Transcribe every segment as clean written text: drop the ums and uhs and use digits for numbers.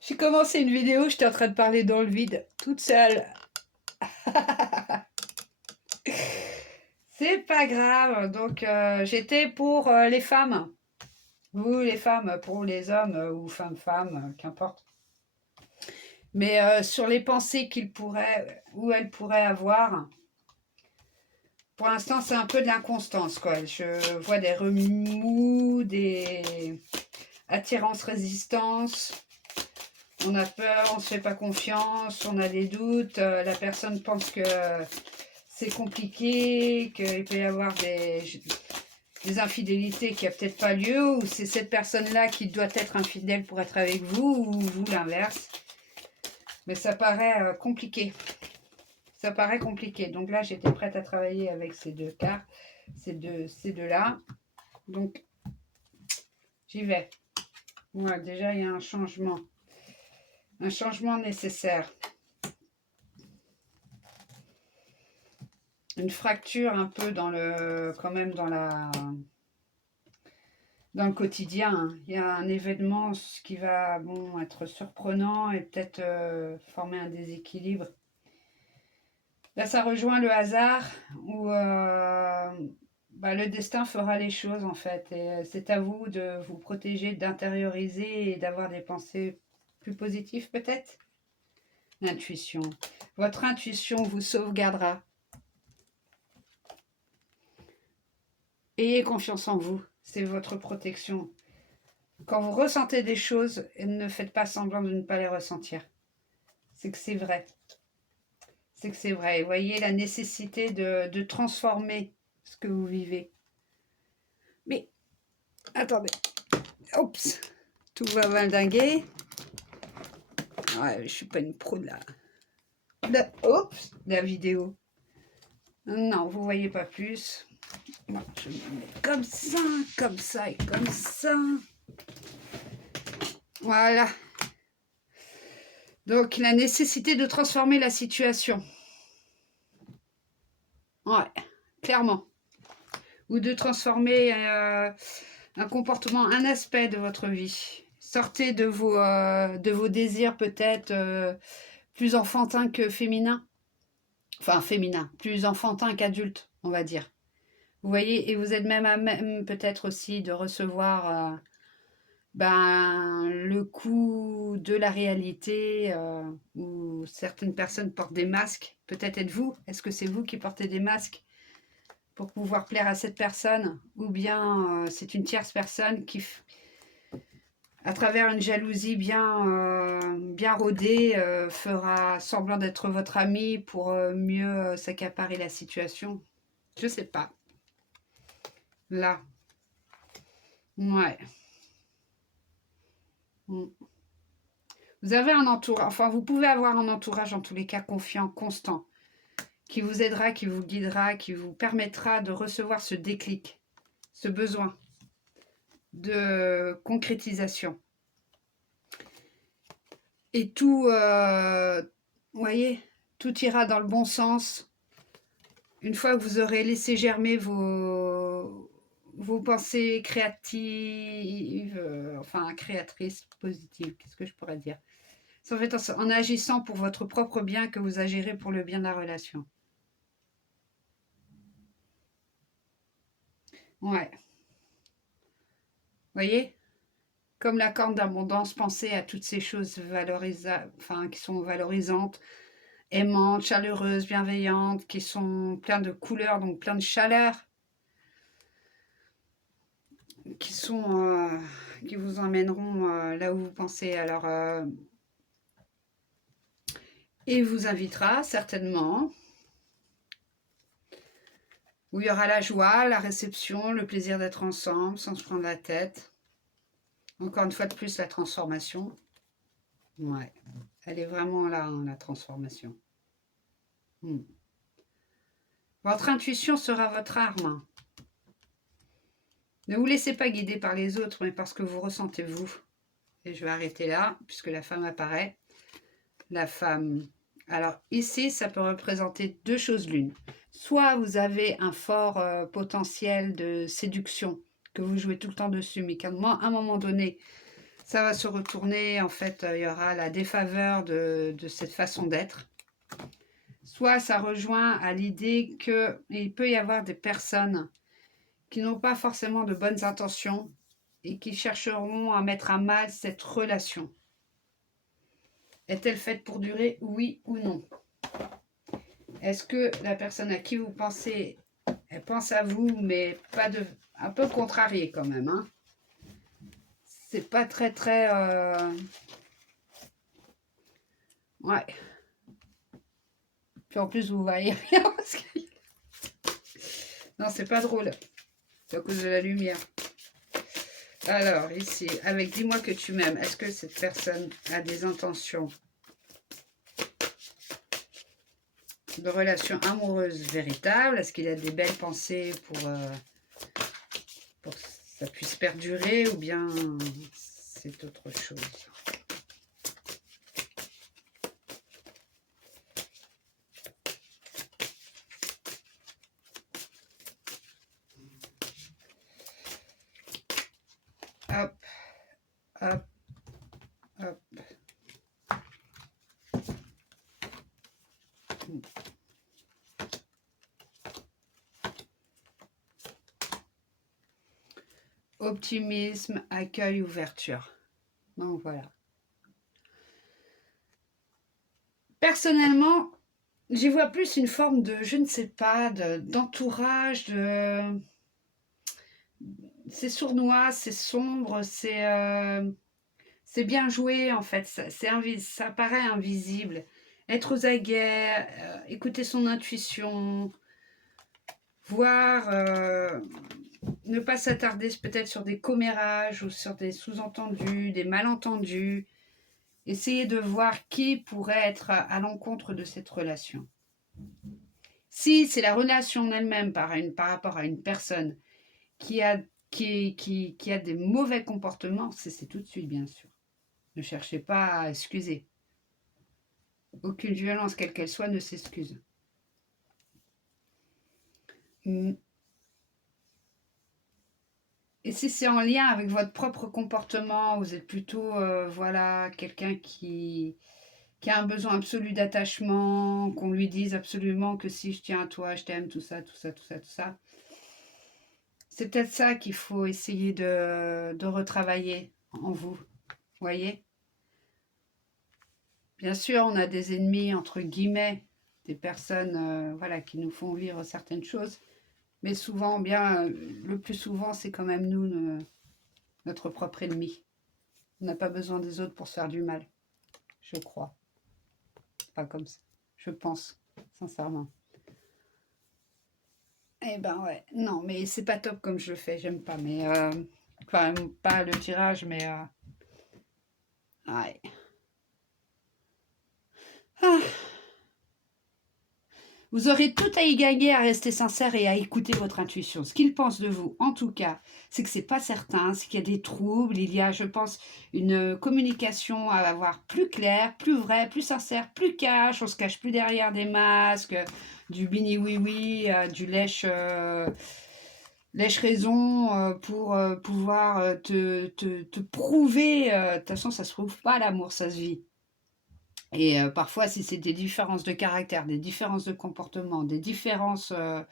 J'ai commencé une vidéo, j'étais en train de parler dans le vide, toute seule. C'est pas grave. Donc, j'étais pour les femmes. Vous, les femmes, pour les hommes ou femmes-femmes, qu'importe. Mais sur les pensées qu'ils pourraient ou elles pourraient avoir, pour l'instant, c'est un peu de l'inconstance, quoi. Je vois des remous, des attirances, résistances. On a peur, on ne se fait pas confiance, on a des doutes. La personne pense que c'est compliqué, qu'il peut y avoir des infidélités qui n'ont peut-être pas lieu, ou c'est cette personne-là qui doit être infidèle pour être avec vous, ou vous l'inverse. Mais ça paraît compliqué. Ça paraît compliqué. Donc là, j'étais prête à travailler avec ces deux cartes, ces deux-là. Donc, j'y vais. Ouais, déjà, il y a un changement. Un changement nécessaire. Une fracture un peu dans le, quand même dans le quotidien. Hein. Il y a un événement qui va être surprenant et peut-être former un déséquilibre. Là, ça rejoint le hasard où le destin fera les choses en fait. Et c'est à vous de vous protéger, d'intérioriser et d'avoir des pensées plus positives peut-être. L'intuition. Votre intuition vous sauvegardera. Ayez confiance en vous. C'est votre protection. Quand vous ressentez des choses, ne faites pas semblant de ne pas les ressentir. C'est que c'est vrai. C'est que c'est vrai. Et voyez la nécessité de transformer ce que vous vivez. Mais, attendez. Oups. Tout va valdinguer. Ouais, je suis pas une pro de la vidéo. Non, vous voyez pas plus. Moi, je me mets comme ça et comme ça. Voilà. Donc, la nécessité de transformer la situation. Ouais, clairement. Ou de transformer un comportement, un aspect de votre vie. Sortez de vos désirs peut-être plus enfantins que féminins. Enfin, féminins, plus enfantins qu'adultes, on va dire. Vous voyez, et vous êtes même à même peut-être aussi de recevoir le coup de la réalité où certaines personnes portent des masques. Peut-être êtes-vous, est-ce que c'est vous qui portez des masques pour pouvoir plaire à cette personne, ou bien c'est une tierce personne qui, à travers une jalousie bien rodée, fera semblant d'être votre ami pour mieux s'accaparer la situation. Je sais pas. Là. Ouais. Vous avez un entourage, enfin vous pouvez avoir un entourage en tous les cas confiant, constant, qui vous aidera, qui vous guidera, qui vous permettra de recevoir ce déclic, ce besoin de concrétisation. Et tout, vous voyez, tout ira dans le bon sens une fois que vous aurez laissé germer vos pensées créatives, créatrices positives, qu'est-ce que je pourrais dire? C'est en fait en agissant pour votre propre bien que vous agirez pour le bien de la relation. Ouais. Vous voyez? Comme la corne d'abondance, pensez à toutes ces choses qui sont valorisantes, aimantes, chaleureuses, bienveillantes, qui sont pleines de couleurs, donc plein de chaleur, qui vous emmèneront là où vous pensez. Alors, et vous invitera certainement, où il y aura la joie, la réception, le plaisir d'être ensemble, sans se prendre la tête. Encore une fois de plus, la transformation. Ouais, elle est vraiment là, hein, la transformation. Votre intuition sera votre arme. Ne vous laissez pas guider par les autres, mais par ce que vous ressentez vous. Et je vais arrêter là, puisque la femme apparaît. La femme. Alors ici, ça peut représenter deux choses l'une. Soit vous avez un fort potentiel de séduction, que vous jouez tout le temps dessus, mais qu'à un moment donné, Ça va se retourner, en fait, il y aura la défaveur de cette façon d'être. Soit ça rejoint à l'idée qu'il peut y avoir des personnes qui n'ont pas forcément de bonnes intentions et qui chercheront à mettre à mal cette relation. Est-elle faite pour durer, oui ou non? Est-ce que la personne à qui vous pensez, elle pense à vous, mais pas de, un peu contrariée quand même, hein? C'est pas très très... Ouais. Puis en plus, vous voyez rien parce que... Non, c'est pas drôle. C'est à cause de la lumière. Alors, ici, avec dis-moi que tu m'aimes, est-ce que cette personne a des intentions de relation amoureuse véritable? Est-ce qu'il a des belles pensées pour que ça puisse perdurer ou bien c'est autre chose? Hop, hop, hop. Optimisme, accueil, ouverture. Donc voilà. Personnellement, j'y vois plus une forme de, je ne sais pas, d'entourage, c'est sournois, c'est sombre, c'est bien joué en fait, ça paraît invisible. Être aux aguets, écouter son intuition, voir, ne pas s'attarder peut-être sur des commérages ou sur des sous-entendus, des malentendus. Essayer de voir qui pourrait être à l'encontre de cette relation. Si c'est la relation en elle-même par rapport à une personne qui a des mauvais comportements, c'est tout de suite, bien sûr. Ne cherchez pas à excuser. Aucune violence, quelle qu'elle soit, ne s'excuse. Et si c'est en lien avec votre propre comportement, vous êtes plutôt, voilà, quelqu'un qui a un besoin absolu d'attachement, qu'on lui dise absolument que si je tiens à toi, je t'aime, tout ça, tout ça, tout ça, tout ça. C'est peut-être ça qu'il faut essayer de retravailler en vous, voyez? Bien sûr, on a des ennemis, entre guillemets, des personnes voilà, qui nous font vivre certaines choses, mais souvent, bien, le plus souvent, c'est quand même nous, notre propre ennemi. On n'a pas besoin des autres pour se faire du mal, je crois. Pas comme ça, je pense, sincèrement. Eh ben ouais, non, mais c'est pas top comme je le fais, j'aime pas, mais quand même pas le tirage, mais ouais. Ah. Vous aurez tout à y gagner à rester sincère et à écouter votre intuition. Ce qu'il pense de vous, en tout cas, c'est que c'est pas certain, c'est qu'il y a des troubles, il y a, je pense, une communication à avoir plus claire, plus vraie, plus sincère, plus cash, on se cache plus derrière des masques, du bini oui oui, du lèche raison pour pouvoir te prouver. De toute façon, ça se prouve pas l'amour, ça se vit. Et parfois, si c'est des différences de caractère, des différences de comportement, des différences euh,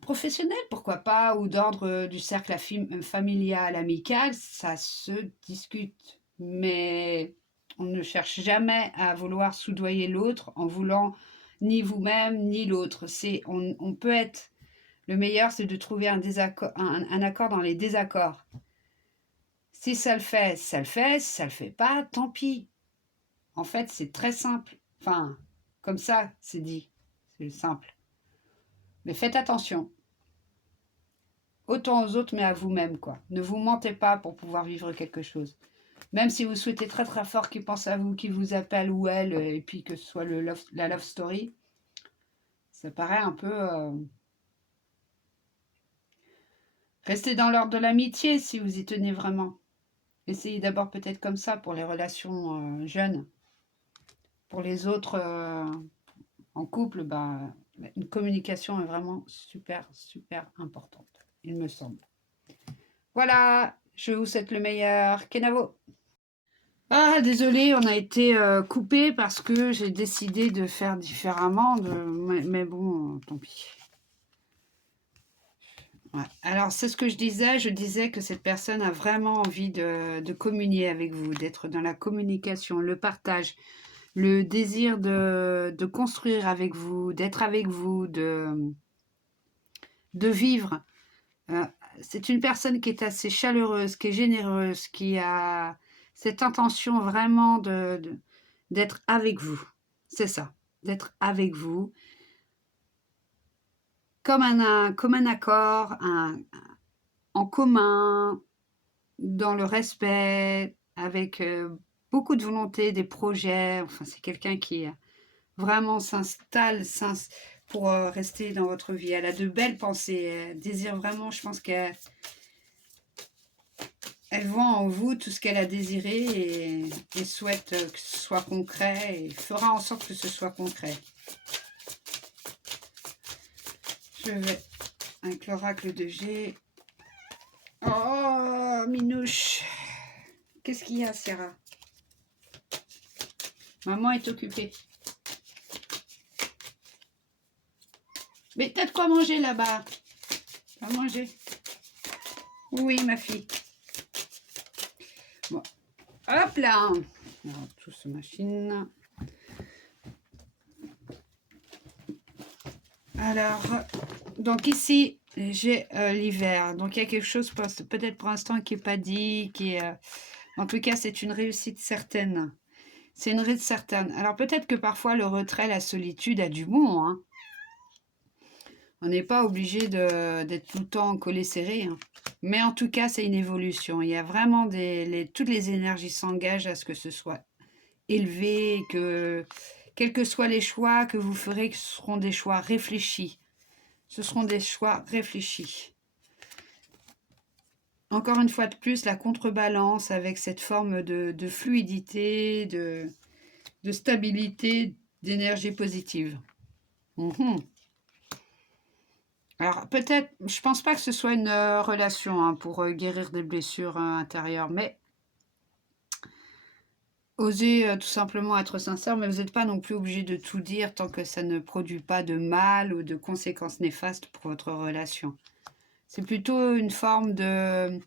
professionnelles, pourquoi pas, ou d'ordre du cercle familial, amical, ça se discute. Mais on ne cherche jamais à vouloir soudoyer l'autre en voulant ni vous-même ni l'autre. On peut être... Le meilleur, c'est de trouver un accord dans les désaccords. Si ça le fait, ça le fait. Si ça le fait pas, tant pis. En fait, c'est très simple. Enfin, comme ça, c'est dit. C'est simple. Mais faites attention. Autant aux autres, mais à vous-même, quoi. Ne vous mentez pas pour pouvoir vivre quelque chose. Même si vous souhaitez très très fort qu'il pense à vous, qu'il vous appelle ou elle, et puis que ce soit la love story, ça paraît un peu... Restez dans l'ordre de l'amitié si vous y tenez vraiment. Essayez d'abord peut-être comme ça pour les relations jeunes. Pour les autres en couple, bah, une communication est vraiment super, super importante, il me semble. Voilà, Je vous souhaite le meilleur. Kenavo. Ah, désolé, on a été coupé parce que j'ai décidé de faire différemment. Mais bon, tant pis. Ouais. Alors, c'est ce que je disais. Je disais que cette personne a vraiment envie de communier avec vous, d'être dans la communication, le partage, le désir de construire avec vous, d'être avec vous, de vivre. Euh, c'est une personne qui est assez chaleureuse, qui est généreuse, qui a cette intention vraiment d'être avec vous. C'est ça, d'être avec vous, comme un accord, en commun, dans le respect, avec beaucoup de volonté, des projets. Enfin, c'est quelqu'un qui vraiment s'installe pour rester dans votre vie. Elle a de belles pensées, elle désire vraiment, je pense qu'elle voit en vous tout ce qu'elle a désiré et souhaite que ce soit concret et fera en sorte que ce soit concret. Je vais avec l'oracle de G. Oh, Minouche. Qu'est-ce qu'il y a, Sarah? Maman est occupée. Mais t'as de quoi manger là-bas? À manger. Oui, ma fille. Bon. Hop là. Alors, tout ce machine. Alors, donc ici, j'ai l'hiver. Donc, il y a quelque chose, peut-être pour l'instant, qui n'est pas dit, qui est... en tout cas, c'est une réussite certaine. C'est une réussite certaine. Alors, peut-être que parfois, le retrait, la solitude a du bon, hein. On n'est pas obligé d'être tout le temps collé serré, hein. Mais en tout cas, c'est une évolution. Il y a vraiment toutes les énergies s'engagent à ce que ce soit élevé, que quels que soient les choix que vous ferez, ce seront des choix réfléchis. Ce seront des choix réfléchis. Encore une fois de plus, la contrebalance avec cette forme de fluidité, de stabilité, d'énergie positive. Alors peut-être, je pense pas que ce soit une relation hein, pour guérir des blessures intérieures, mais osez tout simplement être sincère, mais vous n'êtes pas non plus obligé de tout dire tant que ça ne produit pas de mal ou de conséquences néfastes pour votre relation. C'est plutôt une forme de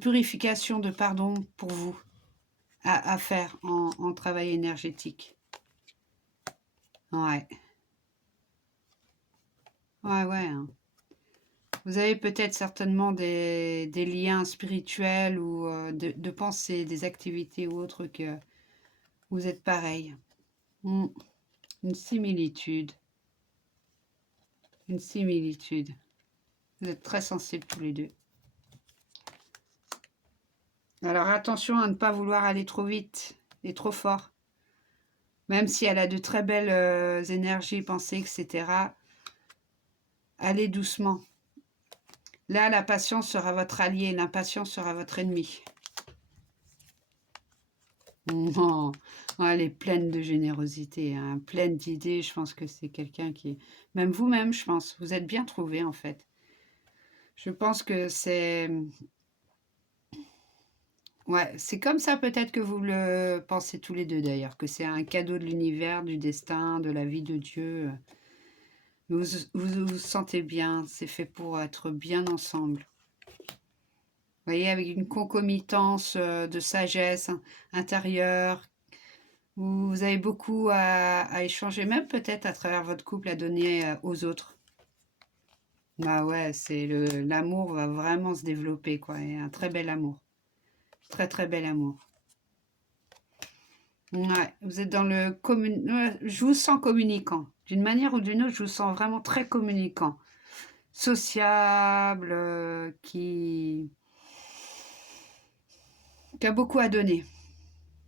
purification, de pardon pour vous à faire en travail énergétique. Ouais. Ouais, ouais. Hein. Vous avez peut-être certainement des liens spirituels ou de pensée, des activités ou autres que vous êtes pareil. Une similitude. Une similitude. Vous êtes très sensibles tous les deux. Alors attention à ne pas vouloir aller trop vite et trop fort. Même si elle a de très belles énergies, pensées, etc. Allez doucement. Là, la patience sera votre allié, l'impatience sera votre ennemi. Oh, elle est pleine de générosité, hein, pleine d'idées. Je pense que c'est quelqu'un qui... Même vous-même, je pense. Vous êtes bien trouvé, en fait. Je pense que c'est... Ouais, c'est comme ça peut-être que vous le pensez tous les deux, d'ailleurs. Que c'est un cadeau de l'univers, du destin, de la vie de Dieu. Vous sentez bien. C'est fait pour être bien ensemble. Vous voyez, avec une concomitance de sagesse intérieure. Vous avez beaucoup à échanger, même peut-être à travers votre couple, à donner aux autres. Bah ouais, l'amour va vraiment se développer, quoi. Et un très bel amour. Très, très bel amour. Ouais, vous êtes dans le ouais, je vous sens communicant. D'une manière ou d'une autre, je vous sens vraiment très communicant. Sociable, qui a beaucoup à donner.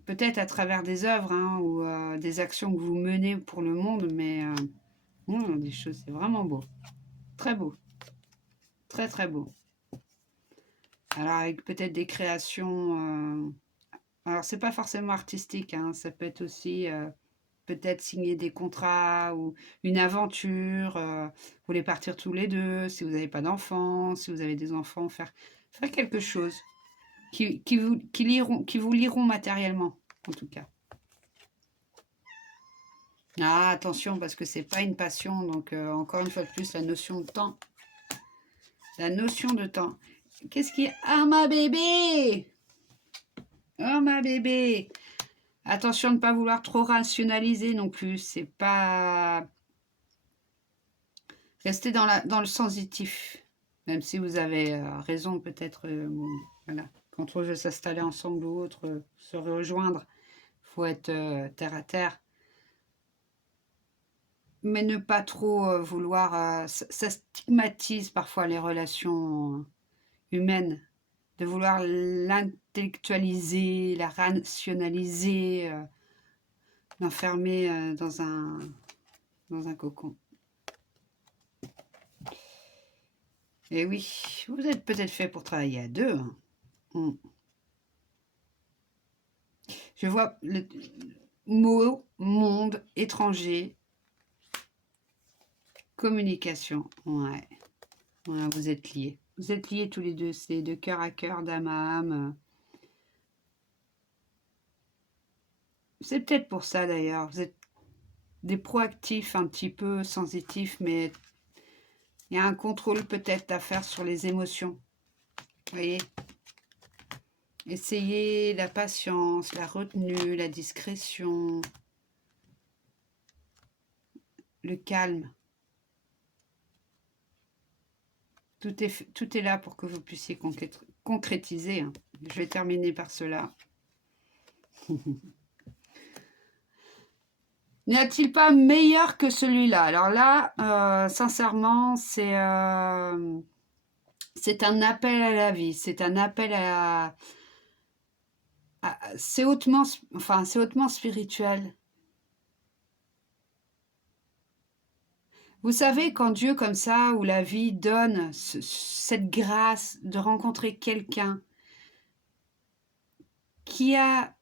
Peut-être à travers des œuvres hein, ou des actions que vous menez pour le monde, mais des choses, c'est vraiment beau. Très beau. Très, très beau. Alors, avec peut-être des créations... alors, c'est pas forcément artistique, hein, ça peut être aussi... peut-être signer des contrats ou une aventure. Vous voulez partir tous les deux, si vous n'avez pas d'enfants, si vous avez des enfants, faire quelque chose. qui vous liront matériellement, en tout cas. Ah, attention, parce que c'est pas une passion, donc encore une fois de plus, la notion de temps. La notion de temps. Qu'est-ce qui est... Ah, ma bébé! Oh, ma bébé! Attention de ne pas vouloir trop rationaliser non plus. C'est pas... Restez dans le sensitif. Même si vous avez raison, peut-être... voilà. Quand on veut s'installer ensemble ou autre, se rejoindre, il faut être terre à terre. Mais ne pas trop vouloir... ça stigmatise parfois les relations humaines. De vouloir l'intellectualiser, la rationaliser, l'enfermer dans un cocon. Et oui, vous êtes peut-être fait pour travailler à deux. Hein. Je vois le mot, monde, étranger, communication. Ouais. Voilà, vous êtes liés. Vous êtes liés tous les deux. C'est de cœur à cœur, d'âme à âme. C'est peut-être pour ça d'ailleurs. Vous êtes des proactifs un petit peu sensitifs, mais il y a un contrôle peut-être à faire sur les émotions. Vous voyez? Essayez la patience, la retenue, la discrétion, le calme. Tout est là pour que vous puissiez concrétiser. Hein. Je vais terminer par cela. N'y a-t-il pas meilleur que celui-là? Alors là, sincèrement, c'est un appel à la vie. C'est un appel c'est hautement spirituel. Vous savez, quand Dieu comme ça, ou la vie donne cette grâce de rencontrer quelqu'un qui a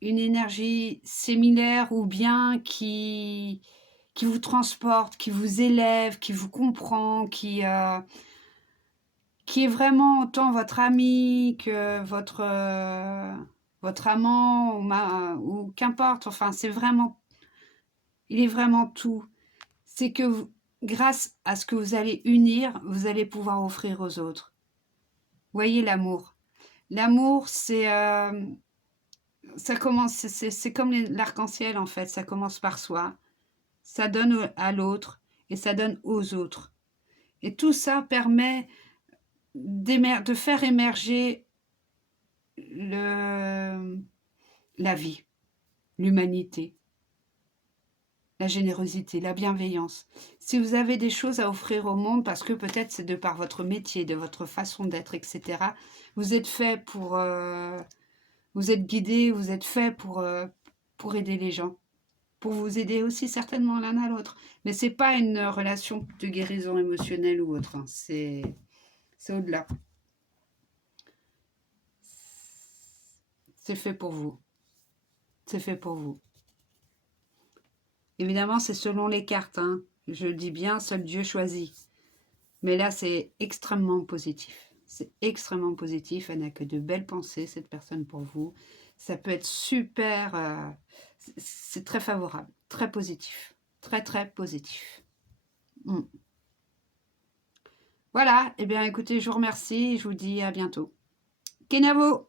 une énergie similaire ou bien qui vous transporte, qui vous élève, qui vous comprend, qui est vraiment autant votre ami que votre amant ou qu'importe. Enfin, il est vraiment tout. C'est que grâce à ce que vous allez unir, vous allez pouvoir offrir aux autres. Voyez l'amour. L'amour, ça commence, c'est comme l'arc-en-ciel en fait. Ça commence par soi, ça donne à l'autre et ça donne aux autres. Et tout ça permet de faire émerger la vie, l'humanité, la générosité, la bienveillance. Si vous avez des choses à offrir au monde, parce que peut-être c'est de par votre métier, de votre façon d'être, etc., vous êtes fait pour... vous êtes guidé, vous êtes fait pour aider les gens. Pour vous aider aussi certainement l'un à l'autre. Mais ce n'est pas une relation de guérison émotionnelle ou autre. Hein. C'est au-delà. C'est fait pour vous. C'est fait pour vous. Évidemment, c'est selon les cartes. Hein. Je dis bien, seul Dieu choisit. Mais là, c'est extrêmement positif. C'est extrêmement positif. Elle n'a que de belles pensées, cette personne, pour vous. Ça peut être super... c'est très favorable, très positif. Très, très positif. Voilà. Eh bien, écoutez, je vous remercie. Je vous dis à bientôt. Kenavo!